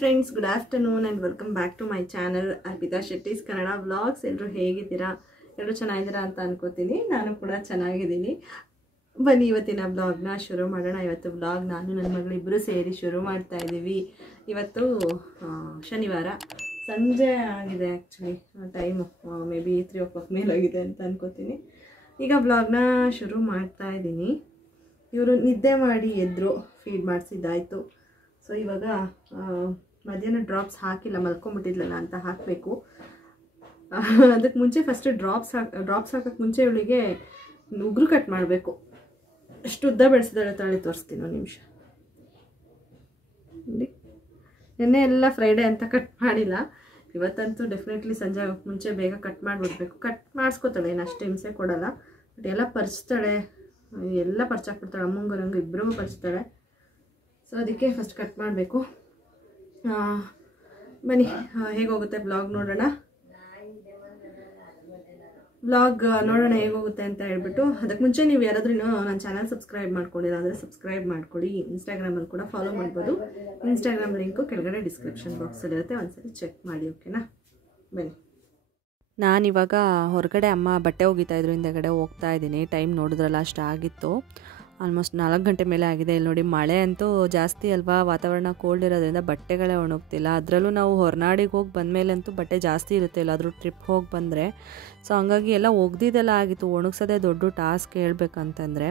Friends, good afternoon and welcome back to my channel Arpita Shetty's Kannada vlogs. ಎಲ್ಲರೂ ಹೇಗಿದ್ದೀರಾ? ಎಲ್ಲರೂ ಚೆನ್ನಾಗಿದ್ದೀರಾ ಅಂತ ಅನ್ಕೋತೀನಿ. ನಾನು ಕೂಡ ಚೆನ್ನಾಗಿದ್ದೀನಿ. ಬನ್ನಿ ಇವತ್ತಿನ ಬ್ಲಾಗ್ನ ಶುರು ಮಾಡೋಣ. ಇವತ್ತು ಬ್ಲಾಗ್ ನಾನು ನನ್ನ ಮಗಳಿಬ್ಬರು ಸೇರಿ ಶುರು ಮಾಡ್ತಾ ಇದ್ದೀವಿ. ಇವತ್ತು ಶನಿವಾರ ಸಂಜೆ ಆಗಿದೆ. Actually time may be 3 o'clock ಮೇಲಾಗಿದೆ ಅಂತ ಅನ್ಕೋತೀನಿ. ಈಗ ಬ್ಲಾಗ್ನ ಶುರು ಮಾಡ್ತಾ ಇದ್ದೀನಿ. ಇವರು ನಿದ್ದೆ ಮಾಡಿ ಎದ್ರು, ಫೀಡ್ ಮಾಡಿಸಿದ್ದಾಯಿತು. ಸೊ ಇವಾಗ ಮಧ್ಯಾಹ್ನ ಡ್ರಾಪ್ಸ್ ಹಾಕಿಲ್ಲ, ಮಲ್ಕೊಂಬಿಟ್ಟಿದ್ಲಲ್ಲ ಅಂತ ಹಾಕಬೇಕು. ಅದಕ್ಕೆ ಮುಂಚೆ ಫಸ್ಟ್ ಡ್ರಾಪ್ಸ್ ಹಾಕೋಕ್ಕೆ ಮುಂಚೆ ಇವಳಿಗೆ ಉಗುರು ಕಟ್ ಮಾಡಬೇಕು. ಅಷ್ಟು ಉದ್ದ ಬೆಳೆಸಿದಾಳೆ, ತಾಳಿ ತೋರಿಸ್ತೀನಿ ಒಂದು ನಿಮಿಷ. ನೋಡಿ, ನಿನ್ನೆ ಎಲ್ಲ ಫ್ರೈಡೇ ಅಂತ ಕಟ್ ಮಾಡಿಲ್ಲ. ಇವತ್ತಂತೂ ಡೆಫಿನೆಟ್ಲಿ ಸಂಜೆ ಆಗೋಕ್ಕೆ ಮುಂಚೆ ಬೇಗ ಕಟ್ ಮಾಡಿಬಿಡ್ಬೇಕು. ಕಟ್ ಮಾಡಿಸ್ಕೋತಾಳೆ, ಏನು ಅಷ್ಟು ಹಿಂಸೆ ಕೊಡಲ್ಲ. ಬಟ್ ಎಲ್ಲ ಪರ್ಚ್ತಾಳೆ, ಎಲ್ಲ ಪರ್ಚಾಕ್ಬಿಡ್ತಾಳೆ. ಅಮ್ಮಂಗೂ ನಂಗೆ ಇಬ್ಬರಿಗೂ ಪರ್ಚ್ತಾಳೆ. ಸೊ ಅದಕ್ಕೆ ಫಸ್ಟ್ ಕಟ್ ಮಾಡಬೇಕು. ಬನ್ನಿ ಹೇಗೋಗುತ್ತೆ ಬ್ಲಾಗ್ ನೋಡೋಣ. ಬ್ಲಾಗ್ ನೋಡೋಣ ಹೇಗೋಗುತ್ತೆ ಅಂತ ಹೇಳ್ಬಿಟ್ಟು, ಅದಕ್ಕೆ ಮುಂಚೆ ನೀವು ಯಾರಾದ್ರೂ ನನ್ನ ಚಾನಲ್ ಸಬ್ಸ್ಕ್ರೈಬ್ ಮಾಡ್ಕೊಂಡಿಲ್ಲ ಅಂದರೆ ಸಬ್ಸ್ಕ್ರೈಬ್ ಮಾಡ್ಕೊಳ್ಳಿ. ಇನ್ಸ್ಟಾಗ್ರಾಮಲ್ಲಿ ಕೂಡ ಫಾಲೋ ಮಾಡ್ಬೋದು. ಇನ್ಸ್ಟಾಗ್ರಾಮ್ ಲಿಂಕು ಕೆಳಗಡೆ ಡಿಸ್ಕ್ರಿಪ್ಷನ್ ಬಾಕ್ಸಲ್ಲಿರುತ್ತೆ, ಒಂದ್ಸರಿ ಚೆಕ್ ಮಾಡಿ. ಓಕೆನಾ? ಬನ್ನಿ. ನಾನಿವಾಗ ಹೊರಗಡೆ ಅಮ್ಮ ಬಟ್ಟೆ ಒಗಿತಾಯಿದ್ರು, ಹಿಂದೆಗಡೆ ಹೋಗ್ತಾ ಇದ್ದೀನಿ. ಟೈಮ್ ನೋಡಿದ್ರಲ್ಲ ಅಷ್ಟು ಆಗಿತ್ತು. ಆಲ್ಮೋಸ್ಟ್ 4 ಗಂಟೆ ಮೇಲೆ ಆಗಿದೆ. ಇಲ್ಲಿ ನೋಡಿ, ಮಳೆ ಅಂತೂ ಜಾಸ್ತಿ ಅಲ್ವಾ, ವಾತಾವರಣ ಕೋಲ್ಡ್ ಇರೋದ್ರಿಂದ ಬಟ್ಟೆಗಳೇ ಒಣಗ್ತಿಲ್ಲ. ಅದರಲ್ಲೂ ನಾವು ಹೊರನಾಡಿಗೆ ಹೋಗಿ ಬಂದಮೇಲಂತೂ ಬಟ್ಟೆ ಜಾಸ್ತಿ ಇರುತ್ತೆ, ಎಲ್ಲಾದರೂ ಟ್ರಿಪ್ ಹೋಗಿ ಬಂದರೆ. ಸೊ ಹಂಗಾಗಿ ಎಲ್ಲ ಒಗ್ದಿದ್ದೆಲ್ಲ ಆಗಿತ್ತು. ಒಣಗ್ಸೋದೇ ದೊಡ್ಡ ಟಾಸ್ಕ್ ಹೇಳ್ಬೇಕಂತಂದರೆ.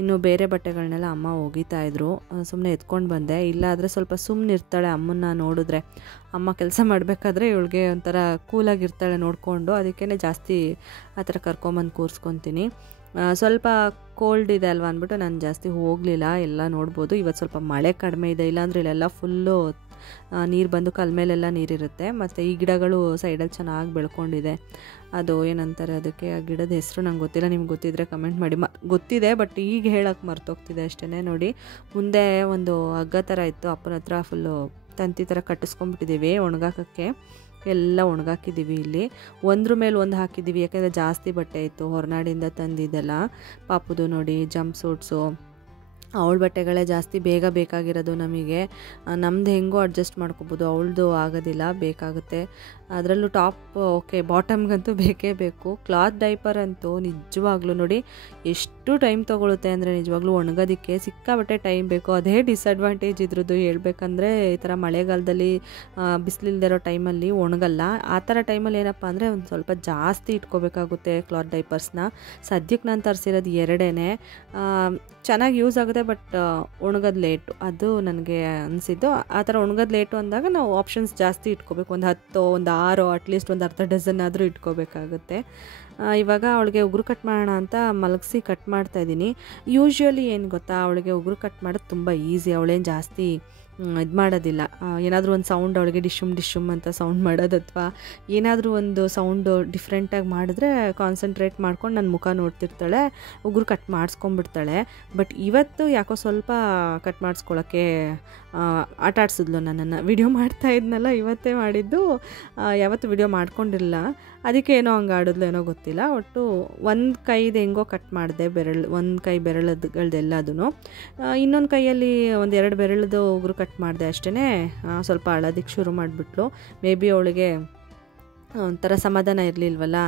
ಇನ್ನು ಬೇರೆ ಬಟ್ಟೆಗಳನ್ನೆಲ್ಲ ಅಮ್ಮ ಒಗಿತಾಯಿದ್ರು, ಸುಮ್ಮನೆ ಎತ್ಕೊಂಡು ಬಂದೆ. ಇಲ್ಲಾದರೆ ಸ್ವಲ್ಪ ಸುಮ್ಮನೆ ಇರ್ತಾಳೆ ಅಮ್ಮನ್ನ ನೋಡಿದ್ರೆ. ಅಮ್ಮ ಕೆಲಸ ಮಾಡಬೇಕಾದ್ರೆ ಇವಳಿಗೆ ಒಂಥರ ಕೂಲಾಗಿರ್ತಾಳೆ ನೋಡಿಕೊಂಡು. ಅದಕ್ಕೇ ಜಾಸ್ತಿ ಆ ಥರ ಕರ್ಕೊಂಬಂದು ಕೂರಿಸ್ಕೊತೀನಿ. ಸ್ವಲ್ಪ ಕೋಲ್ಡ್ ಇದೆ ಅಲ್ವಾ ಅಂದ್ಬಿಟ್ಟು ನಾನು ಜಾಸ್ತಿ ಹೋಗಲಿಲ್ಲ. ಎಲ್ಲ ನೋಡ್ಬೋದು. ಇವತ್ತು ಸ್ವಲ್ಪ ಮಳೆ ಕಡಿಮೆ ಇದೆ, ಇಲ್ಲಾಂದರೆ ಇಲ್ಲೆಲ್ಲ ಫುಲ್ಲು ನೀರು ಬಂದು ಕಲ್ ಮೇಲೆಲ್ಲ ನೀರಿರುತ್ತೆ. ಮತ್ತು ಈ ಗಿಡಗಳು ಸೈಡಲ್ಲಿ ಚೆನ್ನಾಗಿ ಬೆಳ್ಕೊಂಡಿದೆ. ಅದು ಏನಂತಾರೆ ಅದಕ್ಕೆ, ಆ ಗಿಡದ ಹೆಸರು ನಂಗೆ ಗೊತ್ತಿಲ್ಲ. ನಿಮ್ಗೆ ಗೊತ್ತಿದ್ದರೆ ಕಮೆಂಟ್ ಮಾಡಿ. ಗೊತ್ತಿದೆ ಬಟ್ ಈಗ ಹೇಳೋಕ್ಕೆ ಮರ್ತೋಗ್ತಿದೆ ಅಷ್ಟೇ. ನೋಡಿ, ಮುಂದೆ ಒಂದು ಹಗ್ಗ ಥರ ಇತ್ತು, ಅಪ್ಪನ ಹತ್ರ ಫುಲ್ಲು ತಂತಿ ಥರ ಕಟ್ಟಿಸ್ಕೊಂಡ್ಬಿಟ್ಟಿದ್ದೀವಿ ಒಣಗಾಕೋಕ್ಕೆ. ಎಲ್ಲ ಒಣಗಾಕಿದ್ದೀವಿ. ಇಲ್ಲಿ ಒಂದ್ರ ಮೇಲೆ ಒಂದು ಹಾಕಿದ್ದೀವಿ, ಯಾಕೆಂದರೆ ಜಾಸ್ತಿ ಬಟ್ಟೆ ಇತ್ತು ಹೊರನಾಡಿಂದ ತಂದಿದ್ದೆಲ್ಲ. ಪಾಪುದು ನೋಡಿ ಜಂಪ್ ಸೂಟ್ಸು, ಅವಳ ಬಟ್ಟೆಗಳೇ ಜಾಸ್ತಿ ಬೇಗ ಬೇಕಾಗಿರೋದು ನಮಗೆ. ನಮ್ಮದು ಹೆಂಗೋ ಅಡ್ಜಸ್ಟ್ ಮಾಡ್ಕೋಬೋದು, ಅವಳದು ಆಗೋದಿಲ್ಲ, ಬೇಕಾಗುತ್ತೆ. ಅದರಲ್ಲೂ ಟಾಪ್ ಓಕೆ, ಬಾಟಮ್ಗಂತೂ ಬೇಕೇ ಬೇಕು. ಕ್ಲಾತ್ ಡೈಪರ್ ಅಂತೂ ನಿಜವಾಗ್ಲೂ ನೋಡಿ ಎಷ್ಟು ಟೈಮ್ ತೊಗೊಳುತ್ತೆ ಅಂದರೆ, ನಿಜವಾಗ್ಲೂ ಒಣಗೋದಕ್ಕೆ ಸಿಕ್ಕಾಬಟ್ಟೆ ಟೈಮ್ ಬೇಕು. ಅದೇ ಡಿಸಡ್ವಾಂಟೇಜ್ ಇದ್ರದ್ದು ಹೇಳ್ಬೇಕಂದ್ರೆ. ಈ ಥರ ಮಳೆಗಾಲದಲ್ಲಿ ಬಿಸಿಲಿಲ್ದಿರೋ ಟೈಮಲ್ಲಿ ಒಣಗಲ್ಲ. ಆ ಥರ ಟೈಮಲ್ಲಿ ಏನಪ್ಪ ಅಂದರೆ ಒಂದು ಸ್ವಲ್ಪ ಜಾಸ್ತಿ ಇಟ್ಕೋಬೇಕಾಗುತ್ತೆ ಕ್ಲಾತ್ ಡೈಪರ್ಸ್ನ. ಸದ್ಯಕ್ಕೆ ನಾನು ತರಿಸಿರೋದು 2 ಚೆನ್ನಾಗಿ ಯೂಸ್ ಆಗುತ್ತೆ, ಬಟ್ ಒಣಗೋದು ಲೇಟು. ಅದು ನನಗೆ ಅನಿಸಿದ್ದು. ಆ ಥರ ಒಣಗೋದು ಲೇಟು ಅಂದಾಗ ನಾವು ಆಪ್ಷನ್ಸ್ ಜಾಸ್ತಿ ಇಟ್ಕೋಬೇಕು. ಒಂದು 10, ಒಂದು 6, ಅಟ್ಲೀಸ್ಟ್ ಒಂದು ಅರ್ಧ ಡಜನ್ ಆದರೂ ಇಟ್ಕೋಬೇಕಾಗುತ್ತೆ. ಇವಾಗ ಅವಳಿಗೆ ಉಗುರು ಕಟ್ ಮಾಡೋಣ ಅಂತ ಮಲಗಿಸಿ ಕಟ್ ಮಾಡ್ತಾಯಿದ್ದೀನಿ. ಯೂಶ್ವಲಿ ಏನು ಗೊತ್ತಾ, ಅವಳಿಗೆ ಉಗುರು ಕಟ್ ಮಾಡೋದು ತುಂಬ ಈಸಿ. ಅವಳೇನು ಜಾಸ್ತಿ ಇದು ಮಾಡೋದಿಲ್ಲ. ಏನಾದರೂ ಒಂದು ಸೌಂಡ್ ಅವಳಿಗೆ ಡಿಶುಮ್ ಅಂತ ಸೌಂಡ್ ಮಾಡೋದು, ಅಥವಾ ಏನಾದರೂ ಒಂದು ಸೌಂಡು ಡಿಫ್ರೆಂಟಾಗಿ ಮಾಡಿದ್ರೆ ಕಾನ್ಸಂಟ್ರೇಟ್ ಮಾಡ್ಕೊಂಡು ನನ್ನ ಮುಖ ನೋಡ್ತಿರ್ತಾಳೆ, ಉಗುರು ಕಟ್ ಮಾಡಿಸ್ಕೊಂಡ್ಬಿಡ್ತಾಳೆ. ಬಟ್ ಇವತ್ತು ಯಾಕೋ ಸ್ವಲ್ಪ ಕಟ್ ಮಾಡಿಸ್ಕೊಳ್ಳೋಕ್ಕೆ ಆಟ ಆಡಿಸಿದ್ಲು ನನ್ನನ್ನು. ವಿಡಿಯೋ ಮಾಡ್ತಾ ಇದ್ನಲ್ಲ, ಇವತ್ತೇ ಮಾಡಿದ್ದು, ಯಾವತ್ತೂ ವಿಡಿಯೋ ಮಾಡ್ಕೊಂಡಿರಲಿಲ್ಲ. ಅದಕ್ಕೆ ಏನೋ ಹಂಗೆ ಆಡಿದ್ಲು, ಏನೋ ಗೊತ್ತಿಲ್ಲ. ಒಟ್ಟು ಒಂದು ಕೈದು ಹೆಂಗೋ ಕಟ್ ಮಾಡಿದೆ, ಒಂದು ಕೈ ಬೆರಳುಗಳ್ದೆಲ್ಲದೂ. ಇನ್ನೊಂದು ಕೈಯಲ್ಲಿ 1-2 ಬೆರಳದು ಉಗುರು ಕಟ್ ಮಾಡಿದೆ ಅಷ್ಟೇ. ಸ್ವಲ್ಪ ಅಳೋದಕ್ಕೆ ಶುರು ಮಾಡಿಬಿಟ್ಲು. ಮೇ ಬಿ ಅವಳಿಗೆ ಒಂಥರ ಸಮಾಧಾನ ಇರಲಿಲ್ವಲ್ಲ,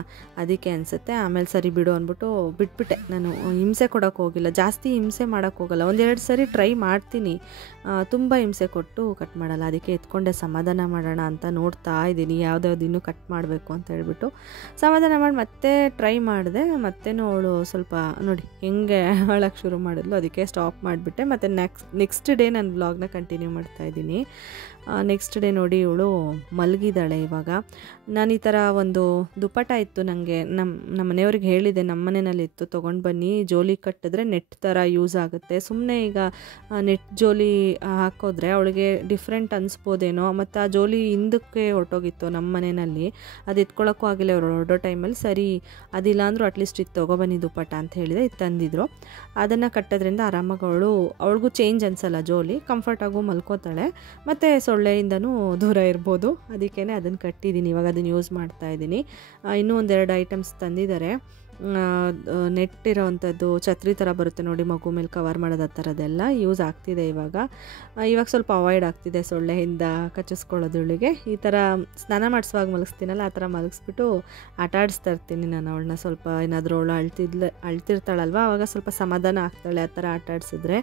ಅದಕ್ಕೆ ಅನಿಸುತ್ತೆ. ಆಮೇಲೆ ಸರಿ ಬಿಡು ಅಂದ್ಬಿಟ್ಟು ಬಿಟ್ಬಿಟ್ಟೆ. ನಾನು ಹಿಂಸೆ ಕೊಡೋಕ್ಕೆ ಹೋಗಿಲ್ಲ, ಜಾಸ್ತಿ ಹಿಂಸೆ ಮಾಡೋಕ್ಕೆ ಹೋಗಲ್ಲ. 1-2 ಸರಿ ಟ್ರೈ ಮಾಡ್ತೀನಿ, ತುಂಬ ಹಿಂಸೆ ಕೊಟ್ಟು ಕಟ್ ಮಾಡಲ್ಲ. ಅದಕ್ಕೆ ಎತ್ಕೊಂಡೆ ಸಮಾಧಾನ ಮಾಡೋಣ ಅಂತ ನೋಡ್ತಾ ಇದ್ದೀನಿ, ಯಾವ್ದಾವ್ದು ಇನ್ನೂ ಕಟ್ ಮಾಡಬೇಕು ಅಂತ ಹೇಳ್ಬಿಟ್ಟು ಸಮಾಧಾನ ಮಾಡಿ ಮತ್ತೆ ಟ್ರೈ ಮಾಡಿದೆ. ಮತ್ತೇನು ಅವಳು ಸ್ವಲ್ಪ ನೋಡಿ ಹೆಂಗೆ ಅಳಕ್ಕೆ ಶುರು ಮಾಡಿದ್ಲು. ಅದಕ್ಕೆ ಸ್ಟಾಪ್ ಮಾಡಿಬಿಟ್ಟೆ. ಮತ್ತು ನೆಕ್ಸ್ಟ್ ಡೇ ನಾನು ವ್ಲಾಗ್ನ ಕಂಟಿನ್ಯೂ ಮಾಡ್ತಾಯಿದ್ದೀನಿ. ನೆಕ್ಸ್ಟ್ ಡೇ ನೋಡಿ ಇವಳು ಮಲಗಿದ್ದಾಳೆ. ಇವಾಗ ನಾನು ಈ ಥರ ಒಂದು ದುಪ್ಪಟ ಇತ್ತು ನನಗೆ, ನಮ್ಮ ಮನೆಯವ್ರಿಗೆ ಹೇಳಿದೆ, ನಮ್ಮ ಮನೆಯಲ್ಲಿತ್ತು, ತೊಗೊಂಡು ಬನ್ನಿ, ಜೋಲಿ ಕಟ್ಟಿದ್ರೆ ನೆಟ್ ಥರ ಯೂಸ್ ಆಗುತ್ತೆ. ಸುಮ್ಮನೆ ಈಗ ನೆಟ್ ಜೋಲಿ ಹಾಕೋದ್ರೆ ಅವಳಿಗೆ ಡಿಫ್ರೆಂಟ್ ಅನಿಸ್ಬೋದೇನೋ. ಮತ್ತು ಆ ಜೋಲಿ ಹಿಂದಕ್ಕೆ ಹೊರಟೋಗಿತ್ತು ನಮ್ಮ ಮನೆಯಲ್ಲಿ, ಅದು ಎತ್ಕೊಳ್ಳೋಕ್ಕೂ ಆಗಿಲ್ಲ. ಅವ್ರು ಹೊರಡೋ ಟೈಮಲ್ಲಿ ಸರಿ ಅದಿಲ್ಲ ಅಂದರೂ ಅಟ್ಲೀಸ್ಟ್ ಇದು ತೊಗೊಬನ್ನಿ ದುಪ್ಪಟ ಅಂತ ಹೇಳಿದೆ, ಇದು ತಂದಿದ್ರು. ಅದನ್ನು ಕಟ್ಟೋದ್ರಿಂದ ಆರಾಮಾಗಿ ಅವಳಿಗೂ ಚೇಂಜ್ ಅನಿಸಲ್ಲ, ಜೋಲಿ ಕಂಫರ್ಟಾಗೂ ಮಲ್ಕೋತಾಳೆ. ಮತ್ತು ಸೊಳ್ಳೆಯಿಂದನೂ ದೂರ ಇರ್ಬೋದು. ಅದಕ್ಕೇ ಅದನ್ನು ಕಟ್ಟಿದ್ದೀನಿ. ಇವಾಗ ಅದನ್ನು ಯೂಸ್ ಮಾಡ್ತಾಯಿದ್ದೀನಿ. ಇನ್ನೂ 1-2 ಐಟಮ್ಸ್ ತಂದಿದ್ದಾರೆ. ನೆಟ್ ಇರೋವಂಥದ್ದು ಛತ್ರಿ ಥರ ಬರುತ್ತೆ ನೋಡಿ, ಮಗು ಮೇಲೆ ಕವರ್ ಮಾಡೋದು ಆ ಥರದ್ದೆಲ್ಲ ಯೂಸ್ ಆಗ್ತಿದೆ ಇವಾಗ ಸ್ವಲ್ಪ ಅವಾಯ್ಡ್ ಆಗ್ತಿದೆ. ಸೊಳ್ಳೆಯಿಂದ ಕಚ್ಚಿಸ್ಕೊಳ್ಳೋದು ಇವಳಿಗೆ. ಈ ಥರ ಸ್ನಾನ ಮಾಡಿಸುವಾಗ ಮಲಗಿಸ್ತೀನಲ್ಲ, ಆ ಥರ ಮಲಗಿಸ್ಬಿಟ್ಟು ಆಟ ಆಡಿಸ್ತಾ ಇರ್ತೀನಿ ನಾನು ಅವಳನ್ನ. ಸ್ವಲ್ಪ ಏನಾದರೂ ಅವಳು ಅಳ್ತಿರ್ತಾಳಲ್ವ, ಆವಾಗ ಸ್ವಲ್ಪ ಸಮಾಧಾನ ಆಗ್ತಾಳೆ ಆ ಥರ ಆಟ ಆಡಿಸಿದ್ರೆ.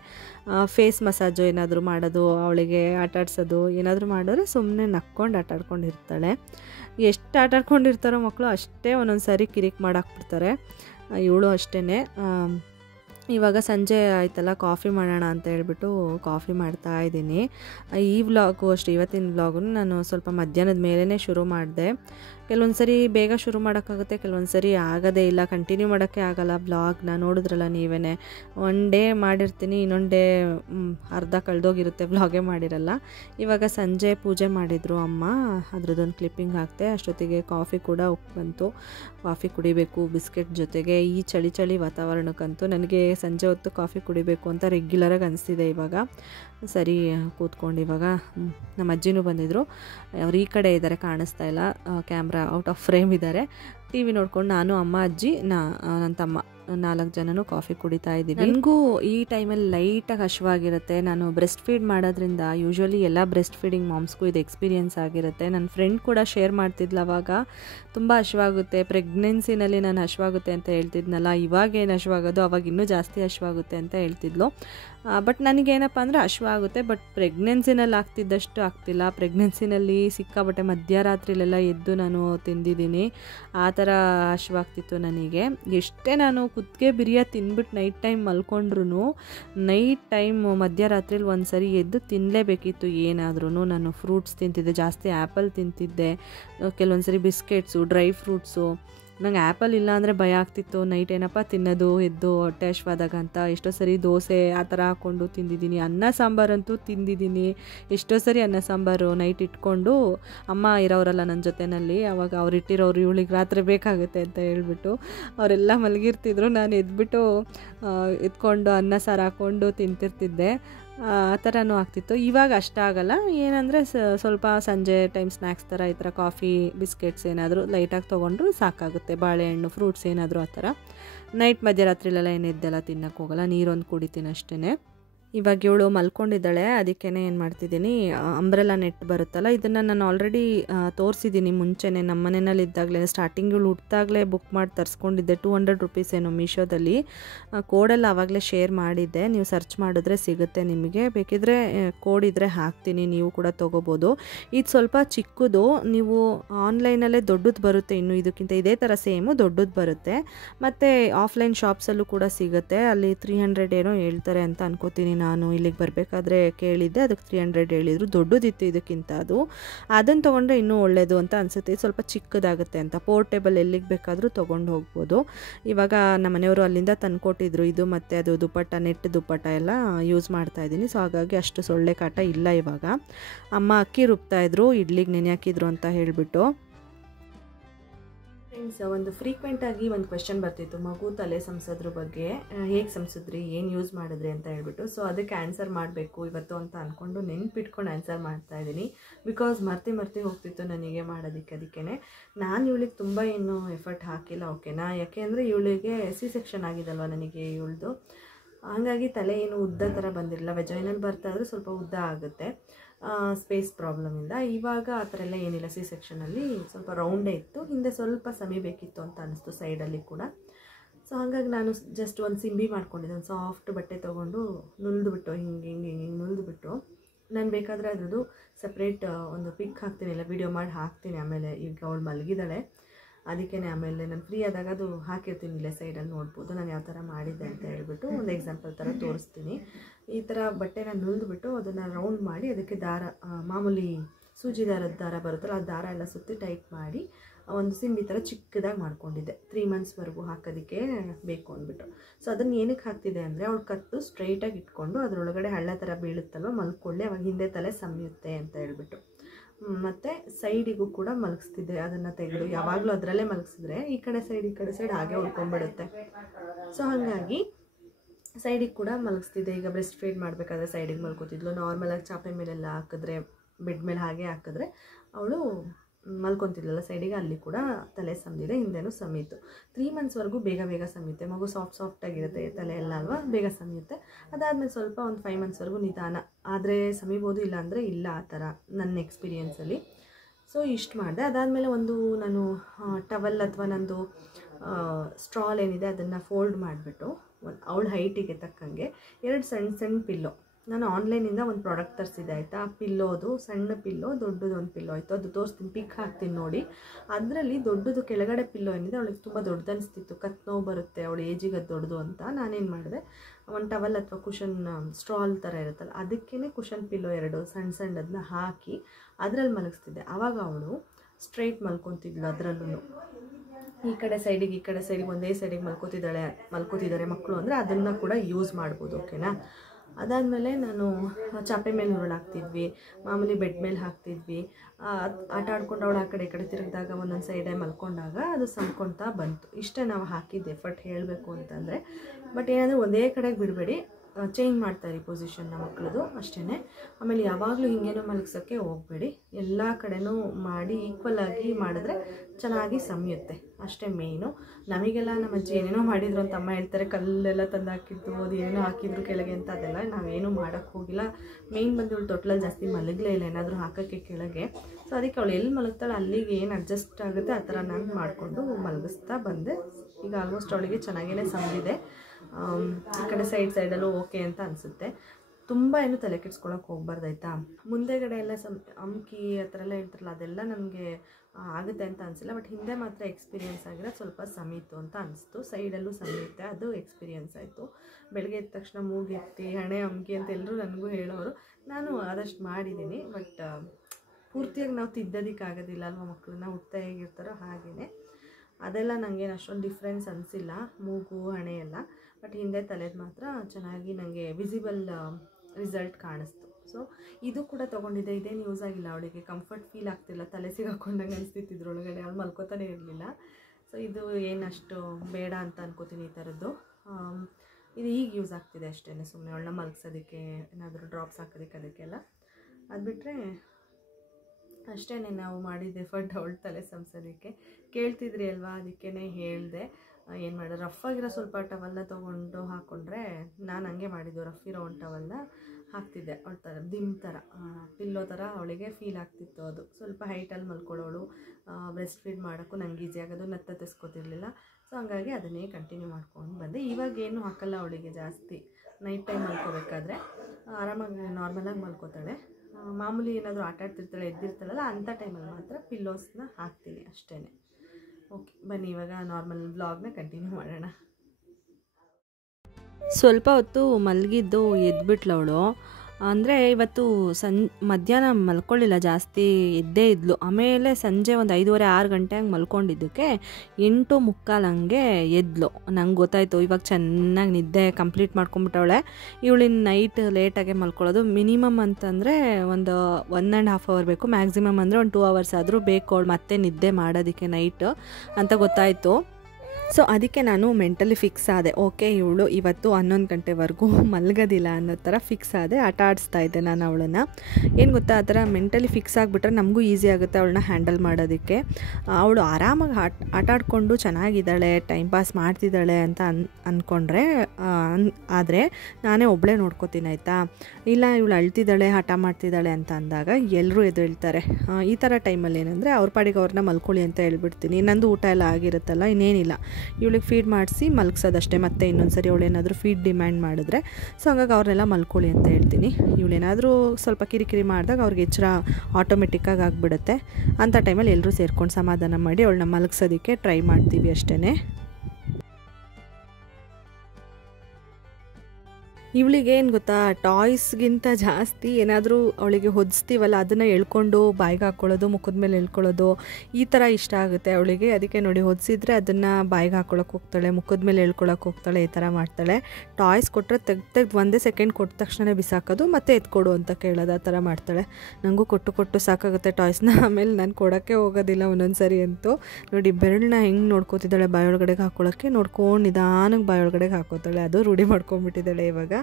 ಫೇಸ್ ಮಸಾಜು ಏನಾದರೂ ಮಾಡೋದು, ಅವಳಿಗೆ ಆಟ ಆಡಿಸೋದು ಏನಾದರೂ ಮಾಡಿದ್ರೆ ಸುಮ್ಮನೆ ನಕ್ಕೊಂಡು ಆಟ ಆಡ್ಕೊಂಡಿರ್ತಾಳೆ. ಎಷ್ಟು ಆಟ ಆಡ್ಕೊಂಡಿರ್ತಾರೋ ಮಕ್ಕಳು ಅಷ್ಟೇ ಒಂದೊಂದು ಸಾರಿ ಕಿರಿಕ್ ಮಾಡಾಕ್ಬಿಡ್ತಾರೆ. ಇವಳು ಅಷ್ಟೇ. ಇವಾಗ ಸಂಜೆ ಆಯ್ತಲ್ಲ, ಕಾಫಿ ಮಾಡೋಣ ಅಂತ ಹೇಳ್ಬಿಟ್ಟು ಕಾಫಿ ಮಾಡ್ತಾ ಇದ್ದೀನಿ. ಈ ವ್ಲಾಗು ಅಷ್ಟೇ, ಇವತ್ತಿನ ವ್ಲಾಗು ನಾನು ಸ್ವಲ್ಪ ಮಧ್ಯಾಹ್ನದ ಮೇಲೇ ಶುರು ಮಾಡಿದೆ. ಕೆಲವೊಂದು ಸರಿ ಬೇಗ ಶುರು ಮಾಡೋಕ್ಕಾಗುತ್ತೆ, ಕೆಲವೊಂದು ಸರಿ ಆಗೋದೇ ಇಲ್ಲ, ಕಂಟಿನ್ಯೂ ಮಾಡೋಕ್ಕೆ ಆಗೋಲ್ಲ. ವ್ಲಾಗ್ನ ನೋಡಿದ್ರಲ್ಲ ನೀವೇ, ಒನ್ ಡೇ ಮಾಡಿರ್ತೀನಿ, ಇನ್ನೊಂದು ಡೇ ಅರ್ಧ ಕಳೆದೋಗಿರುತ್ತೆ, ವ್ಲಾಗೇ ಮಾಡಿರಲ್ಲ. ಇವಾಗ ಸಂಜೆ ಪೂಜೆ ಮಾಡಿದರು ಅಮ್ಮ, ಅದ್ರದ್ದೊಂದು ಕ್ಲಿಪ್ಪಿಂಗ್ ಹಾಕ್ತೆ. ಅಷ್ಟೊತ್ತಿಗೆ ಕಾಫಿ ಕೂಡ ಬಂತು. ಕಾಫಿ ಕುಡಿಬೇಕು ಬಿಸ್ಕೆಟ್ ಜೊತೆಗೆ. ಈ ಚಳಿ ವಾತಾವರಣಕ್ಕಂತೂ ನನಗೆ ಸಂಜೆ ಹೊತ್ತು ಕಾಫಿ ಕುಡಿಬೇಕು ಅಂತ ರೆಗ್ಯುಲರಾಗಿ ಅನಿಸ್ತಿದೆ ಇವಾಗ. ಸರಿ ಕೂತ್ಕೊಂಡು ಇವಾಗ ನಮ್ಮ ಅಜ್ಜಿನೂ ಬಂದಿದ್ದರು. ಅವ್ರು ಈ ಕಡೆ ಇದ್ದಾರೆ, ಕಾಣಿಸ್ತಾ ಇಲ್ಲ, ಕ್ಯಾಮ್ರಾ ಔಟ್ ಆಫ್ ಫ್ರೇಮ್ ಇದ್ದಾರೆ. ಟಿ ವಿ ನೋಡ್ಕೊಂಡು ನಾನು, ಅಮ್ಮ, ಅಜ್ಜಿ, ನನ್ನ ತಮ್ಮ 4 ಜನನೂ ಕಾಫಿ ಕುಡಿತಾ ಇದ್ದೀವಿ. ನನಗೂ ಈ ಟೈಮಲ್ಲಿ ಲೈಟಾಗಿ ಹಶ್ವಾಗಿರುತ್ತೆ. ನಾನು ಬ್ರೆಸ್ಟ್ ಫೀಡ್ ಮಾಡೋದ್ರಿಂದ ಯೂಶ್ವಲಿ ಎಲ್ಲ ಬ್ರೆಸ್ಟ್ ಫೀಡಿಂಗ್ ಮಾಮ್ಸ್ಗೂ ಇದು ಎಕ್ಸ್ಪೀರಿಯೆನ್ಸ್ ಆಗಿರುತ್ತೆ. ನನ್ನ ಫ್ರೆಂಡ್ ಕೂಡ ಶೇರ್ ಮಾಡ್ತಿದ್ಲು, ಅವಾಗ ತುಂಬ ಹಶ್ವಾಗುತ್ತೆ, ಪ್ರೆಗ್ನೆನ್ಸಿನಲ್ಲಿ ನಾನು ಹಶ್ವಾಗುತ್ತೆ ಅಂತ ಹೇಳ್ತಿದ್ನಲ್ಲ, ಇವಾಗೇನು ಹಶ್ವಾಗೋದು, ಅವಾಗ ಇನ್ನೂ ಜಾಸ್ತಿ ಹಶ್ವಾಗುತ್ತೆ ಅಂತ ಹೇಳ್ತಿದ್ಲು. ಬಟ್ ನನಗೇನಪ್ಪ ಅಂದರೆ ಹಶ್ವಾಗುತ್ತೆ, ಬಟ್ ಪ್ರೆಗ್ನೆನ್ಸಿನಲ್ಲಿ ಆಗ್ತಿದ್ದಷ್ಟು ಆಗ್ತಿಲ್ಲ. ಪ್ರೆಗ್ನೆನ್ಸಿನಲ್ಲಿ ಸಿಕ್ಕಾಬಟ್ಟೆ ಮಧ್ಯರಾತ್ರಿಲೆಲ್ಲ ಎದ್ದು ನಾನು ತಿಂದಿದ್ದೀನಿ, ಆ ಥರ ಹಶ್ವಾಗ್ತಿತ್ತು ನನಗೆ. ಎಷ್ಟೇ ನಾನು ಕುತ್ತಿಗೆ ಬಿರಿಯ ತಿಂದ್ಬಿಟ್ಟು ನೈಟ್ ಟೈಮ್ ಮಲ್ಕೊಂಡ್ರು, ನೈಟ್ ಟೈಮ್ ಮಧ್ಯರಾತ್ರಿಲಿ ಒಂದು ಸರಿ ಎದ್ದು ತಿನ್ನಲೇಬೇಕಿತ್ತು ಏನಾದ್ರೂ. ನಾನು ಫ್ರೂಟ್ಸ್ ತಿಂತಿದ್ದೆ, ಜಾಸ್ತಿ ಆ್ಯಪಲ್ ತಿಂತಿದ್ದೆ, ಕೆಲವೊಂದು ಸರಿ ಬಿಸ್ಕೆಟ್ಸು, ಡ್ರೈ ಫ್ರೂಟ್ಸು. ನಂಗೆ ಆ್ಯಪಲ್ ಇಲ್ಲ ಅಂದರೆ ಭಯ ಆಗ್ತಿತ್ತು. ನೈಟ್ ಏನಪ್ಪ ತಿನ್ನೋದು ಎದ್ದು ಹೊಟ್ಟೆ ಹಶ್ವಾದಾಗ ಅಂತ. ಎಷ್ಟೋ ಸರಿ ದೋಸೆ ಆ ಥರ ಹಾಕ್ಕೊಂಡು ತಿಂದಿದ್ದೀನಿ. ಅನ್ನ ಸಾಂಬಾರಂತೂ ತಿಂದಿದ್ದೀನಿ. ಎಷ್ಟೋ ಸರಿ ಅನ್ನ ಸಾಂಬಾರು ನೈಟ್ ಇಟ್ಕೊಂಡು, ಅಮ್ಮ ಇರೋರಲ್ಲ ನನ್ನ ಜೊತೆಯಲ್ಲಿ, ಅವಾಗ ಅವ್ರು ಇಟ್ಟಿರೋರು ಇವಳಿಗೆ ರಾತ್ರಿ ಬೇಕಾಗುತ್ತೆ ಅಂತ ಹೇಳ್ಬಿಟ್ಟು ಅವರೆಲ್ಲ ಮಲಗಿರ್ತಿದ್ರು, ನಾನು ಎದ್ಬಿಟ್ಟು ಎತ್ಕೊಂಡು ಅನ್ನ ಸಾರು ಹಾಕ್ಕೊಂಡು ತಿಂತಿರ್ತಿದ್ದೆ. ಆ ಥರನೂ ಆಗ್ತಿತ್ತು. ಇವಾಗ ಅಷ್ಟಾಗಲ್ಲ. ಏನಂದರೆ ಸ್ವಲ್ಪ ಸಂಜೆ ಟೈಮ್ ಸ್ನ್ಯಾಕ್ಸ್ ಥರ ಈ ಥರ ಕಾಫಿ ಬಿಸ್ಕೆಟ್ಸ್ ಏನಾದರೂ ಲೈಟಾಗಿ ತೊಗೊಂಡ್ರು ಸಾಕಾಗುತ್ತೆ. ಬಾಳೆಹಣ್ಣು, ಫ್ರೂಟ್ಸ್ ಏನಾದರೂ ಆ ಥರ. ನೈಟ್ ಮಧ್ಯರಾತ್ರಿಲೆಲ್ಲ ಏನಿದ್ದೆಲ್ಲ ತಿನ್ನೋಕ್ಕೆ ಹೋಗಲ್ಲ, ನೀರೊಂದು ಕುಡಿತೀನಿ ಅಷ್ಟೇ. ಇವಾಗ ಇವಳು ಮಲ್ಕೊಂಡಿದ್ದಾಳೆ, ಅದಕ್ಕೇ ಏನು ಮಾಡ್ತಿದ್ದೀನಿ, ಅಂಬ್ರೆಲಾ ನೆಟ್ ಬರುತ್ತಲ್ಲ, ಇದನ್ನು ನಾನು ಆಲ್ರೆಡಿ ತೋರಿಸಿದ್ದೀನಿ ಮುಂಚೆನೇ. ನಮ್ಮ ಮನೆಯಲ್ಲಿ ಇದ್ದಾಗಲೇ ಸ್ಟಾರ್ಟಿಂಗ್ ಇವಳು ಹುಟ್ಟಿದಾಗಲೇ ಬುಕ್ ಮಾಡಿ ತರಿಸ್ಕೊಂಡಿದ್ದೆ. 200 ರೂಪೀಸ್ ಏನೋ ಮೀಶೋದಲ್ಲಿ. ಕೋಡೆಲ್ಲ ಆವಾಗಲೇ ಶೇರ್ ಮಾಡಿದ್ದೆ, ನೀವು ಸರ್ಚ್ ಮಾಡಿದ್ರೆ ಸಿಗುತ್ತೆ ನಿಮಗೆ. ಬೇಕಿದ್ರೆ ಕೋಡ್ ಇದ್ದರೆ ಹಾಕ್ತೀನಿ, ನೀವು ಕೂಡ ತೊಗೋಬೋದು. ಇದು ಸ್ವಲ್ಪ ಚಿಕ್ಕದು, ನೀವು ಆನ್ಲೈನಲ್ಲೇ ದೊಡ್ಡದು ಬರುತ್ತೆ, ಇನ್ನು ಇದಕ್ಕಿಂತ ಇದೇ ಥರ ಸೇಮು ದೊಡ್ಡದು ಬರುತ್ತೆ. ಮತ್ತು ಆಫ್ಲೈನ್ ಶಾಪ್ಸಲ್ಲೂ ಕೂಡ ಸಿಗುತ್ತೆ. ಅಲ್ಲಿ 300 ಏನೋ ಹೇಳ್ತಾರೆ ಅಂತ ಅನ್ಕೋತೀನಿ. ನಾನು ಇಲ್ಲಿಗೆ ಬರಬೇಕಾದ್ರೆ ಕೇಳಿದ್ದೆ, ಅದಕ್ಕೆ 300 ಹೇಳಿದರು. ದೊಡ್ಡದಿತ್ತು ಇದಕ್ಕಿಂತ ಅದು. ಅದನ್ನು ತೊಗೊಂಡ್ರೆ ಇನ್ನೂ ಒಳ್ಳೆಯದು ಅಂತ ಅನಿಸುತ್ತೆ. ಸ್ವಲ್ಪ ಚಿಕ್ಕದಾಗುತ್ತೆ ಅಂತ. ಪೋರ್ಟೇಬಲ್ ಎಲ್ಲಿಗೆ ಬೇಕಾದರೂ ತೊಗೊಂಡು ಹೋಗ್ಬೋದು. ಇವಾಗ ನಮ್ಮ ಮನೆಯವರು ಅಲ್ಲಿಂದ ತಂದುಕೊಟ್ಟಿದ್ರು ಇದು, ಮತ್ತು ಅದು ದುಪ್ಪಟ್ಟ, ನೆಟ್ ದುಪ್ಪಟ್ಟ ಎಲ್ಲ ಯೂಸ್ ಮಾಡ್ತಾಯಿದ್ದೀನಿ. ಸೊ ಹಾಗಾಗಿ ಅಷ್ಟು ಸೊಳ್ಳೆ ಕಾಟ ಇಲ್ಲ ಇವಾಗ. ಅಮ್ಮ ಅಕ್ಕಿ ರುಬ್ತಾಯಿದ್ರು, ಇಡ್ಲಿಗೆ ನೆನೆ ಹಾಕಿದ್ರು ಅಂತ ಹೇಳಿಬಿಟ್ಟು. ಫ್ರೆಂಡ್ಸ್, ಒಂದು ಫ್ರೀಕ್ವೆಂಟಾಗಿ ಒಂದು ಕ್ವೆಶ್ಚನ್ ಬರ್ತಿತ್ತು, ಮಗು ತಲೆ ಸಂಸೋದ್ರ ಬಗ್ಗೆ, ಹೇಗೆ ಸಂಸಿದ್ರಿ, ಏನು ಯೂಸ್ ಮಾಡಿದ್ರಿ ಅಂತ ಹೇಳ್ಬಿಟ್ಟು. ಸೊ ಅದಕ್ಕೆ ಆನ್ಸರ್ ಮಾಡಬೇಕು ಇವತ್ತು ಅಂತ ಅಂದ್ಕೊಂಡು ನೆನ್ಪಿಟ್ಕೊಂಡು ಆನ್ಸರ್ ಮಾಡ್ತಾಯಿದ್ದೀನಿ. ಬಿಕಾಸ್ ಮರ್ತಿ ಹೋಗ್ತಿತ್ತು ನನಗೆ ಮಾಡೋದಕ್ಕೆ. ಅದಕ್ಕೇ ನಾನು ಇವಳಿಗೆ ತುಂಬ ಏನು ಎಫರ್ಟ್ ಹಾಕಿಲ್ಲ, ಓಕೆನಾ. ಯಾಕೆಂದರೆ ಇವಳಿಗೆ C-ಸೆಕ್ಷನ್ ಆಗಿದಲ್ವ ನನಗೆ ಇವಳದು. ಹಾಗಾಗಿ ತಲೆ ಏನು ಉದ್ದ ಥರ ಬಂದಿರಲಿಲ್ಲ. ವೆಜೈನಲ್ ಬರ್ತಾಯಿದ್ರೆ ಸ್ವಲ್ಪ ಉದ್ದ ಆಗುತ್ತೆ ಸ್ಪೇಸ್ ಪ್ರಾಬ್ಲಮಿಂದ. ಇವಾಗ ಆ ಥರ ಎಲ್ಲ ಏನಿಲ್ಲ. C-ಸೆಕ್ಷನಲ್ಲಿ ಸ್ವಲ್ಪ ರೌಂಡೇ ಇತ್ತು, ಹಿಂದೆ ಸ್ವಲ್ಪ ಸಮೀಬೇಕಿತ್ತು ಅಂತ ಅನ್ನಿಸ್ತು ಸೈಡಲ್ಲಿ ಕೂಡ. ಸೊ ಹಾಗಾಗಿ ನಾನು ಜಸ್ಟ್ ಒಂದು ಸಿಂಬಿ ಮಾಡ್ಕೊಂಡಿದ್ದೆ. ಒಂದು ಸಾಫ್ಟ್ ಬಟ್ಟೆ ತೊಗೊಂಡು ನುಲ್ದುಬಿಟ್ಟು ಹಿಂಗೆ ನುಲ್ದುಬಿಟ್ಟು, ನಾನು ಬೇಕಾದರೆ ಅದ್ರದ್ದು ಸಪ್ರೇಟ್ ಒಂದು ಪಿಕ್ ಹಾಕ್ತೀನಿ, ಇಲ್ಲ ವೀಡಿಯೋ ಮಾಡಿ ಹಾಕ್ತೀನಿ ಆಮೇಲೆ. ಈಗ ಅವಳು ಮಲಗಿದ್ದಾಳೆ, ಅದಕ್ಕೇ ಆಮೇಲೆ ನಾನು ಫ್ರೀ ಆದಾಗ ಅದು ಹಾಕಿರ್ತೀನಿ, ಇಲ್ಲೇ ಸೈಡಲ್ಲಿ ನೋಡ್ಬೋದು ನಾನು ಯಾವ ಥರ ಮಾಡಿದ್ದೆ ಅಂತ ಹೇಳ್ಬಿಟ್ಟು ಒಂದು ಎಕ್ಸಾಂಪಲ್ ಥರ ತೋರಿಸ್ತೀನಿ. ಈ ಥರ ಬಟ್ಟೆನ ನುಲ್ದುಬಿಟ್ಟು ಅದನ್ನು ರೌಂಡ್ ಮಾಡಿ, ಅದಕ್ಕೆ ದಾರ, ಮಾಮೂಲಿ ಸೂಜಿ ದಾರದ ದಾರ ಬರುತ್ತಲ್ಲ, ಆ ದಾರ ಎಲ್ಲ ಸುತ್ತಿ ಟೈಟ್ ಮಾಡಿ ಒಂದು ಸಿಂಬಿ ಥರ ಚಿಕ್ಕದಾಗಿ ಮಾಡ್ಕೊಂಡಿದ್ದೆ. 3 ಮಂತ್ಸ್ವರೆಗೂ ಹಾಕೋದಕ್ಕೆ ಬೇಕು ಅಂದ್ಬಿಟ್ಟು. ಸೊ ಅದನ್ನು ಏನಕ್ಕೆ ಹಾಕ್ತಿದೆ ಅಂದರೆ, ಅವಳು ಕತ್ತು ಸ್ಟ್ರೈಟಾಗಿ ಇಟ್ಕೊಂಡು ಅದರೊಳಗಡೆ ಹಳ್ಳ ಥರ ಬೀಳುತ್ತಲ್ವ, ಮಲ್ಕೊಳ್ಳಿ, ಅವಾಗ ಹಿಂದೆ ತಲೆ ಸಮಿಯುತ್ತೆ ಅಂತ ಹೇಳ್ಬಿಟ್ಟು. ಮತ್ತು ಸೈಡಿಗೂ ಕೂಡ ಮಲಗಿಸ್ತಿದ್ದೆ, ಅದನ್ನು ತೆಗೆದು. ಯಾವಾಗಲೂ ಅದರಲ್ಲೇ ಮಲಗಿಸಿದ್ರೆ ಈ ಕಡೆ ಸೈಡ್ ಹಾಗೆ ಉಳ್ಕೊಂಡ್ಬಿಡುತ್ತೆ. ಸೊ ಹಾಗಾಗಿ ಸೈಡಿಗೆ ಕೂಡ ಮಲಗಿಸ್ತಿದ್ದೆ. ಈಗ ಬ್ರೆಸ್ಟ್ ಫೀಡ್ ಮಾಡಬೇಕಾದ್ರೆ ಸೈಡಿಗೆ ಮಲ್ಕೋತಿದ್ಲು. ನಾರ್ಮಲಾಗಿ ಚಾಪೆ ಮೇಲೆಲ್ಲ ಹಾಕಿದ್ರೆ, ಬೆಡ್ ಮೇಲೆ ಹಾಗೆ ಹಾಕಿದ್ರೆ ಅವಳು ಮಲ್ಕೊತಿದ್ಲಲ್ಲ ಸೈಡಿಗೆ, ಅಲ್ಲಿ ಕೂಡ ತಲೆ ಸಮಿದೆ, ಹಿಂದೆನೂ ಸಮಿತು. 3 ಮಂತ್ಸ್ವರೆಗೂ ಬೇಗ ಬೇಗ ಸಮಿಯುತ್ತೆ, ಮಗು ಸಾಫ್ಟಾಗಿರುತ್ತೆ ತಲೆ ಎಲ್ಲ ಅಲ್ವಾ, ಬೇಗ ಸಮಿಯುತ್ತೆ. ಅದಾದಮೇಲೆ ಸ್ವಲ್ಪ ಒಂದು 5 ಮಂತ್ಸ್ವರೆಗೂ ನಿಧಾನ ಆದರೆ ಸಮಿಬೋದು, ಇಲ್ಲ ಅಂದರೆ ಇಲ್ಲ, ಆ ಥರ ನನ್ನ ಎಕ್ಸ್ಪೀರಿಯೆನ್ಸಲ್ಲಿ. ಸೊ ಇಷ್ಟು ಮಾಡಿದೆ. ಅದಾದಮೇಲೆ ಒಂದು ನಾನು ಟವಲ್ ಅಥವಾ ನಂದು ಸ್ಟ್ರಾಲ್ ಏನಿದೆ ಅದನ್ನು ಫೋಲ್ಡ್ ಮಾಡಿಬಿಟ್ಟು ಅವಳ ಹೈಟಿಗೆ ತಕ್ಕಂಗೆ 2 ಸಣ್ಣ ಸಣ್ಣ ಪಿಲ್ಲೋ, ನಾನು ಆನ್ಲೈನಿಂದ ಒಂದು ಪ್ರಾಡಕ್ಟ್ ತರಿಸಿದೆ ಆಯಿತಾ. ಪಿಲ್ಲೋದು ಸಣ್ಣ ಪಿಲ್ಲೋ, ದೊಡ್ಡದು ಒಂದು ಪಿಲ್ಲೋ ಆಯಿತು, ಅದು ತೋರಿಸ್ತೀನಿ, ಪಿಕ್ ಹಾಕ್ತೀನಿ ನೋಡಿ. ಅದರಲ್ಲಿ ದೊಡ್ಡದು ಕೆಳಗಡೆ ಪಿಲ್ಲೋ ಏನಿದೆ ಅವಳಿಗೆ ತುಂಬ ದೊಡ್ಡದು ಅನಿಸ್ತಿತ್ತು, ಕತ್ತು ನೋವು ಬರುತ್ತೆ ಅವಳು ಏಜಿಗೆ ಅದು ದೊಡ್ಡದು ಅಂತ. ನಾನೇನು ಮಾಡಿದೆ, ಒಂದು ಟವಲ್ ಅಥವಾ ಕುಷನ್ ಸ್ಟ್ರಾಲ್ ಥರ ಇರುತ್ತಲ್ಲ ಅದಕ್ಕೇ ಕುಷನ್ ಪಿಲ್ಲೋ 2 ಸಣ್ಣ ಸಣ್ಣದನ್ನ ಹಾಕಿ ಅದರಲ್ಲಿ ಮಲಗಿಸ್ತಿದ್ದೆ. ಆವಾಗ ಅವಳು ಸ್ಟ್ರೈಟ್ ಮಲ್ಕೊತಿದ್ಲು. ಅದರಲ್ಲೂ ಈ ಕಡೆ ಸೈಡಿಗೆ ಈ ಕಡೆ ಸೈಡಿಗೆ ಒಂದೇ ಸೈಡಿಗೆ ಮಲ್ಕೋತಿದ್ದಾರೆ ಮಕ್ಕಳು ಅಂದರೆ ಅದನ್ನು ಕೂಡ ಯೂಸ್ ಮಾಡ್ಬೋದು, ಓಕೆನಾ. ಅದಾದಮೇಲೆ ನಾನು ಚಾಪೆ ಮೇಲೆ ಉರುಳಾಕ್ತಿದ್ವಿ, ಮಾಮೂಲಿ ಬೆಡ್ ಮೇಲೆ ಹಾಕ್ತಿದ್ವಿ. ಆಟ ಆಡ್ಕೊಂಡು ಅವಳು ಆ ಕಡೆ ಈ ಕಡೆ ತಿರುಗಿದಾಗ ಒಂದೊಂದು ಸೈಡೇ ಮಲ್ಕೊಂಡಾಗ ಅದು ಸಂದ್ಕೊಳ್ತಾ ಬಂತು. ಇಷ್ಟೇ ನಾವು ಹಾಕಿದ್ದೆ ಎಫರ್ಟ್ ಹೇಳಬೇಕು ಅಂತಂದರೆ. ಬಟ್ ಏನಂದರೆ ಒಂದೇ ಕಡೆಗೆ ಬಿಡಬೇಡಿ, ಚೇಂಜ್ ಮಾಡ್ತಾಯಿರಿ ಪೊಸಿಷನ್ನ ಮಕ್ಕಳದು ಅಷ್ಟೇ. ಆಮೇಲೆ ಯಾವಾಗಲೂ ಹಿಂಗೇನೋ ಮಲಗ್ಸೋಕ್ಕೆ ಹೋಗಬೇಡಿ, ಎಲ್ಲ ಕಡೆನೂ ಮಾಡಿ ಈಕ್ವಲಾಗಿ ಮಾಡಿದ್ರೆ ಚೆನ್ನಾಗಿ ಸಮಿಯುತ್ತೆ, ಅಷ್ಟೇ ಮೇಯ್ನು. ನಮಗೆಲ್ಲ ನಮ್ಮ ಅಜ್ಜಿ ಏನೇನೋ ಮಾಡಿದ್ರು ಅಂತ ಅಮ್ಮ ಹೇಳ್ತಾರೆ, ಕಲ್ಲೆಲ್ಲ ತಂದು ಹಾಕಿದ್ದು, ಅದು ಏನೇನೋ ಹಾಕಿದ್ರು ಕೆಳಗೆ ಅಂತ. ಅದೆಲ್ಲ ನಾವೇನೂ ಮಾಡೋಕ್ಕೆ ಹೋಗಿಲ್ಲ. ಮೇಯ್ನ್ ಬಂದು ಇವಳು ತೊಟ್ಲಲ್ಲಿ ಜಾಸ್ತಿ ಮಲಗಲೇ ಇಲ್ಲ, ಏನಾದರೂ ಹಾಕೋಕ್ಕೆ ಕೆಳಗೆ. ಸೊ ಅದಕ್ಕೆ ಅವಳು ಎಲ್ಲಿ ಮಲಗ್ತಾಳೆ ಅಲ್ಲಿಗೆ ಏನು ಅಡ್ಜಸ್ಟ್ ಆಗುತ್ತೆ ಆ ಥರ ನಾನು ಮಾಡಿಕೊಂಡು ಮಲಗಿಸ್ತಾ ಬಂದೆ. ಈಗ ಆಲ್ಮೋಸ್ಟ್ ಅವಳಿಗೆ ಚೆನ್ನಾಗೇ ಸಮಿದಿದೆ. ಈ ಕಡೆ ಸೈಡಲ್ಲೂ ಓಕೆ ಅಂತ ಅನಿಸುತ್ತೆ. ತುಂಬ ಏನು ತಲೆ ಕೆಡ್ಸ್ಕೊಳಕ್ಕೆ ಹೋಗ್ಬಾರ್ದಾಯ್ತಾ. ಮುಂದೆಗಡೆ ಎಲ್ಲ ಅಮ್ಕಿ ಆ ಥರ ಎಲ್ಲ ಹೇಳ್ತಾರಲ್ಲ, ಅದೆಲ್ಲ ನನಗೆ ಆಗುತ್ತೆ ಅಂತ ಅನಿಸಿಲ್ಲ. ಬಟ್ ಹಿಂದೆ ಮಾತ್ರ ಎಕ್ಸ್ಪೀರಿಯೆನ್ಸ್ ಆಗಿರೋ ಸ್ವಲ್ಪ ಸಮಿತು ಅಂತ ಅನಿಸ್ತು. ಸೈಡಲ್ಲೂ ಸಮಿಯುತ್ತೆ, ಅದು ಎಕ್ಸ್ಪೀರಿಯೆನ್ಸ್ ಆಯಿತು. ಬೆಳಗ್ಗೆ ಎದ್ದ ತಕ್ಷಣ ಮೂಗೆತ್ತಿ ಹಣೆ ಅಮ್ಕಿ ಅಂತ ಎಲ್ಲರೂ ನನಗೂ ಹೇಳೋರು. ನಾನು ಆದಷ್ಟು ಮಾಡಿದ್ದೀನಿ. ಬಟ್ ಪೂರ್ತಿಯಾಗಿ ನಾವು ತಿದ್ದೋದಕ್ಕಾಗೋದಿಲ್ಲ ಅಲ್ವ, ಮಕ್ಕಳನ್ನ ಹುಡ್ತಾ ಹೇಗಿರ್ತಾರೋ ಹಾಗೆಯೇ. ಅದೆಲ್ಲ ನನಗೇನು ಅಷ್ಟೊಂದು ಡಿಫ್ರೆನ್ಸ್ ಅನಿಸಿಲ್ಲ, ಮೂಗು ಹಣೆ ಎಲ್ಲ. ಬಟ್ ಹಿಂದೆ ತಲೆದು ಮಾತ್ರ ಚೆನ್ನಾಗಿ ನನಗೆ ವಿಸಿಬಲ್ ರಿಸಲ್ಟ್ ಕಾಣಿಸ್ತು. ಸೊ ಇದು ಕೂಡ ತೊಗೊಂಡಿದ್ದೆ, ಇದೇನು ಯೂಸ್ ಆಗಿಲ್ಲ ಅವಳಿಗೆ, ಕಂಫರ್ಟ್ ಫೀಲ್ ಆಗ್ತಿಲ್ಲ, ತಲೆ ಸಿಗಾಕೊಂಡಂಗೆ ಅನಿಸ್ತಿದ್ರೊಳಗಡೆ, ಅವಳು ಮಲ್ಕೋತಾನೆ ಇರಲಿಲ್ಲ. ಸೊ ಇದು ಏನಷ್ಟು ಬೇಡ ಅಂತ ಅನ್ಕೋತೀನಿ ಈ ಥರದ್ದು. ಇದು ಈಗ ಯೂಸ್ ಆಗ್ತಿದೆ ಅಷ್ಟೇ, ಸುಮ್ಮನೆ ಅವಳನ್ನ ಮಲಗ್ಸೋದಕ್ಕೆ, ಏನಾದರೂ ಡ್ರಾಪ್ಸ್ ಹಾಕೋದಕ್ಕೆ, ಅದಕ್ಕೆಲ್ಲ. ಅದು ಬಿಟ್ಟರೆ ಅಷ್ಟೇ ನಾವು ಮಾಡಿದ ಎಫರ್ಟ್ ಅವಳು ತಲೆ ಸಂಸೋದಕ್ಕೆ. ಕೇಳ್ತಿದ್ರಿ ಅಲ್ವಾ, ಅದಕ್ಕೇ ಹೇಳಿದೆ. ಏನು ಮಾಡಿದೆ, ರಫ್ ಆಗಿರೋ ಸ್ವಲ್ಪ ಟವಲ್ನ ತೊಗೊಂಡು ಹಾಕ್ಕೊಂಡ್ರೆ, ನಾನು ಹಂಗೆ ಮಾಡಿದ್ದು, ರಫ್ ಇರೋ ಒಂದು ಟವಲ್ನ ಹಾಕ್ತಿದ್ದೆ ಅವಳ ಥರ ದಿಮ್ ಥರ ಪಿಲ್ಲೋ ಥರ ಅವಳಿಗೆ ಫೀಲ್ ಆಗ್ತಿತ್ತು. ಅದು ಸ್ವಲ್ಪ ಹೈಟಲ್ಲಿ ಮಲ್ಕೊಳ್ಳೋಳು, ಬ್ರೆಸ್ಟ್ ಫೀಡ್ ಮಾಡೋಕ್ಕೂ ನಂಗೆ ಈಸಿ ಆಗೋದು, ನತ್ತತ್ತಿಸ್ಕೋತಿರ್ಲಿಲ್ಲ. ಸೊ ಹಂಗಾಗಿ ಅದನ್ನೇ ಕಂಟಿನ್ಯೂ ಮಾಡ್ಕೊಂಡು ಬಂದೆ. ಇವಾಗೇನು ಹಾಕಲ್ಲ ಅವಳಿಗೆ ಜಾಸ್ತಿ. ನೈಟ್ ಟೈಮ್ ಮಲ್ಕೋಬೇಕಾದ್ರೆ ಆರಾಮಾಗಿ ನಾರ್ಮಲಾಗಿ ಮಲ್ಕೋತಾಳೆ. ಮಾಮೂಲಿ ಏನಾದರೂ ಆಟ ಆಡ್ತಿರ್ತಾಳೆ, ಎದ್ದಿರ್ತಾಳಲ್ಲ, ಅಂಥ ಟೈಮಲ್ಲಿ ಮಾತ್ರ ಪಿಲ್ಲೋಸ್ನ ಹಾಕ್ತೀನಿ ಅಷ್ಟೇ. ಓಕೆ, ಬನ್ನಿ ಇವಾಗ ನಾರ್ಮಲ್ ವ್ಲಾಗ್ನ ಕಂಟಿನ್ಯೂ ಮಾಡೋಣ. ಸ್ವಲ್ಪ ಹೊತ್ತು ಮಲಗಿದ್ದು ಎದ್ಬಿಟ್ಲು ಅವಳು. ಅಂದರೆ ಇವತ್ತು ಮಧ್ಯಾಹ್ನ ಮಲ್ಕೊಳ್ಳಿಲ್ಲ ಜಾಸ್ತಿ, ಎದ್ದೇ ಇದ್ಲು. ಆಮೇಲೆ ಸಂಜೆ ಒಂದು 5:30-6 ಗಂಟೆ ಹಂಗೆ ಮಲ್ಕೊಂಡಿದ್ದಕ್ಕೆ 8:45 ಹಂಗೆ ಎದ್ಲು. ನಂಗೆ ಗೊತ್ತಾಯಿತು ಇವಾಗ ಚೆನ್ನಾಗಿ ನಿದ್ದೆ ಕಂಪ್ಲೀಟ್ ಮಾಡ್ಕೊಂಬಿಟ್ಟವಳೆ. ಇವಳಿನ ನೈಟ್ ಲೇಟಾಗೆ ಮಲ್ಕೊಳ್ಳೋದು. ಮಿನಿಮಮ್ ಅಂತಂದರೆ ಒಂದು 1.5 ಅವರ್ ಬೇಕು, ಮ್ಯಾಕ್ಸಿಮಮ್ ಅಂದರೆ ಒಂದು 2 ಅವರ್ಸ್ ಆದರೂ ಬೇಕು ಅವಳು ಮತ್ತೆ ನಿದ್ದೆ ಮಾಡೋದಕ್ಕೆ ನೈಟ್ ಅಂತ ಗೊತ್ತಾಯಿತು. ಸೊ ಅದಕ್ಕೆ ನಾನು ಮೆಂಟಲಿ ಫಿಕ್ಸ್ ಆದೆ, ಓಕೆ ಇವಳು ಇವತ್ತು 11 ಗಂಟೆವರೆಗೂ ಮಲಗೋದಿಲ್ಲ ಅನ್ನೋ ಥರ ಫಿಕ್ಸ್ ಆದೆ. ಆಟ ಆಡಿಸ್ತಾ ಇದ್ದೆ ನಾನು ಅವಳನ್ನು. ಏನು ಗೊತ್ತಾ, ಆ ಥರ ಮೆಂಟಲಿ ಫಿಕ್ಸ್ ಆಗಿಬಿಟ್ರೆ ನಮಗೂ ಈಸಿ ಆಗುತ್ತೆ ಅವಳನ್ನ ಹ್ಯಾಂಡಲ್ ಮಾಡೋದಕ್ಕೆ. ಅವಳು ಆರಾಮಾಗಿ ಆಟ ಆಡಿಕೊಂಡು ಚೆನ್ನಾಗಿದ್ದಾಳೆ, ಟೈಮ್ ಪಾಸ್ ಮಾಡ್ತಿದ್ದಾಳೆ ಅಂತ ಅಂದ್ಕೊಂಡ್ರೆ, ಆದರೆ ನಾನೇ ಒಬ್ಬಳೇ ನೋಡ್ಕೋತೀನಿ ಆಯಿತಾ. ಇಲ್ಲ ಇವಳು ಅಳ್ತಿದ್ದಾಳೆ, ಹಠ ಮಾಡ್ತಿದ್ದಾಳೆ ಅಂತ ಅಂದಾಗ ಎಲ್ಲರೂ ಎದ್ದೇಳ್ತಾರೆ. ಈ ಥರ ಟೈಮಲ್ಲಿ ಏನಂದರೆ ಅವ್ರ ಪಾಡಿಗೆ ಅವ್ರನ್ನ ಮಲ್ಕೊಳ್ಳಿ ಅಂತ ಹೇಳ್ಬಿಡ್ತೀನಿ. ನಂದು ಊಟ ಎಲ್ಲ ಆಗಿರುತ್ತಲ್ಲ, ಇನ್ನೇನಿಲ್ಲ, ಇವಳಿಗೆ ಫೀಡ್ ಮಾಡಿಸಿ ಮಲಗಿಸೋದಷ್ಟೇ. ಮತ್ತೆ ಇನ್ನೊಂದು ಸರಿ ಅವಳೇನಾದರೂ ಫೀಡ್ ಡಿಮ್ಯಾಂಡ್ ಮಾಡಿದ್ರೆ, ಸೊ ಹಂಗಾಗಿ ಅವ್ರನ್ನೆಲ್ಲ ಮಲ್ಕೊಳ್ಳಿ ಅಂತ ಹೇಳ್ತೀನಿ. ಇವಳೇನಾದರೂ ಸ್ವಲ್ಪ ಕಿರಿಕಿರಿ ಮಾಡಿದಾಗ ಅವ್ರಿಗೆ ಎಚ್ಚರ ಆಟೋಮೆಟಿಕ್ಕಾಗಿ ಆಗಿಬಿಡುತ್ತೆ. ಅಂಥ ಟೈಮಲ್ಲಿ ಎಲ್ಲರೂ ಸೇರ್ಕೊಂಡು ಸಮಾಧಾನ ಮಾಡಿ ಅವಳನ್ನ ಮಲಗಿಸೋದಕ್ಕೆ ಟ್ರೈ ಮಾಡ್ತೀವಿ ಅಷ್ಟೇ. ಇವಳಿಗೆ ಏನು ಗೊತ್ತಾ, ಟಾಯ್ಸ್ಗಿಂತ ಜಾಸ್ತಿ ಏನಾದರೂ ಅವಳಿಗೆ ಹೊದಿಸ್ತೀವಲ್ಲ ಅದನ್ನು ಎಳ್ಕೊಂಡು ಬಾಯಿಗೆ ಹಾಕ್ಕೊಳ್ಳೋದು, ಮುಖದ ಮೇಲೆ ಎಳ್ಕೊಳ್ಳೋದು, ಈ ಥರ ಇಷ್ಟ ಆಗುತ್ತೆ ಅವಳಿಗೆ. ಅದಕ್ಕೆ ನೋಡಿ, ಹೊದಿಸಿದ್ರೆ ಅದನ್ನು ಬಾಯಿಗೆ ಹಾಕ್ಕೊಳ್ಳೋಕೆ ಹೋಗ್ತಾಳೆ, ಮುಖದ ಮೇಲೆ ಎಳ್ಕೊಳ್ಳೋಕೆ ಹೋಗ್ತಾಳೆ, ಈ ಥರ ಮಾಡ್ತಾಳೆ. ಟಾಯ್ಸ್ ಕೊಟ್ಟರೆ ತೆಗ್ದು 1 ಸೆಕೆಂಡ್ ಕೊಟ್ಟ ತಕ್ಷಣ ಬಿಸಾಕೋದು, ಮತ್ತೆ ಎತ್ಕೊಡು ಅಂತ ಕೇಳೋದು, ಆ ಥರ ಮಾಡ್ತಾಳೆ. ನನಗೂ ಕೊಟ್ಟು ಸಾಕಾಗುತ್ತೆ ಟಾಯ್ಸ್ನ. ಆಮೇಲೆ ನಾನು ಕೊಡೋಕ್ಕೆ ಹೋಗೋದಿಲ್ಲ ಒಂದೊಂದು ಸರಿ ಅಂತೂ. ನೋಡಿ ಬೆರಳನ್ನ ಹೆಂಗೆ ನೋಡ್ಕೋತಿದ್ದಾಳೆ ಬಾಯೊಳಗಡೆಗೆ ಹಾಕ್ಕೊಳ್ಳೋಕ್ಕೆ, ನೋಡ್ಕೊಂಡು ನಿಧಾನಕ್ಕೆ ಬಾಯೊಳಗಡೆಗೆ ಹಾಕೋತಾಳೆ. ಅದು ರೂಢಿ ಮಾಡ್ಕೊಂಡ್ಬಿಟ್ಟಿದ್ದಾಳೆ ಇವಾಗ.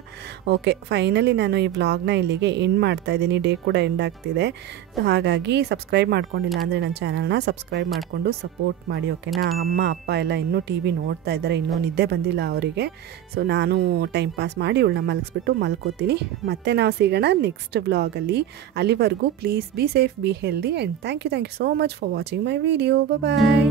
ಓಕೆ, ಫೈನಲಿ ನಾನು ಈ ವ್ಲಾಗ್ನ ಇಲ್ಲಿಗೆ ಎಂಡ್ ಮಾಡ್ತಾಯಿದ್ದೀನಿ. ಡೇ ಕೂಡ ಎಂಡ್ ಆಗ್ತಿದೆ. ಸೊ ಹಾಗಾಗಿ ಸಬ್ಸ್ಕ್ರೈಬ್ ಮಾಡ್ಕೊಂಡಿಲ್ಲ ಅಂದರೆ ನನ್ನ ಚಾನಲ್ನ ಸಬ್ಸ್ಕ್ರೈಬ್ ಮಾಡಿಕೊಂಡು ಸಪೋರ್ಟ್ ಮಾಡಿ. ಓಕೆನಾ? ಅಮ್ಮ ಅಪ್ಪ ಎಲ್ಲ ಇನ್ನೂ ಟಿ ವಿ ನೋಡ್ತಾ ಇದ್ದಾರೆ, ಇನ್ನೂ ನಿದ್ದೆ ಬಂದಿಲ್ಲ ಅವರಿಗೆ. ಸೊ ನಾನು ಟೈಮ್ ಪಾಸ್ ಮಾಡಿ ಇವಳನ್ನ ಮಲಗಿಸ್ಬಿಟ್ಟು ಮಲ್ಕೋತೀನಿ. ಮತ್ತೆ ನಾವು ಸಿಗೋಣ ನೆಕ್ಸ್ಟ್ ವ್ಲಾಗಲ್ಲಿ. ಅಲ್ಲಿವರೆಗೂ please be safe, be healthy, and thank you so much for watching my video. Bye.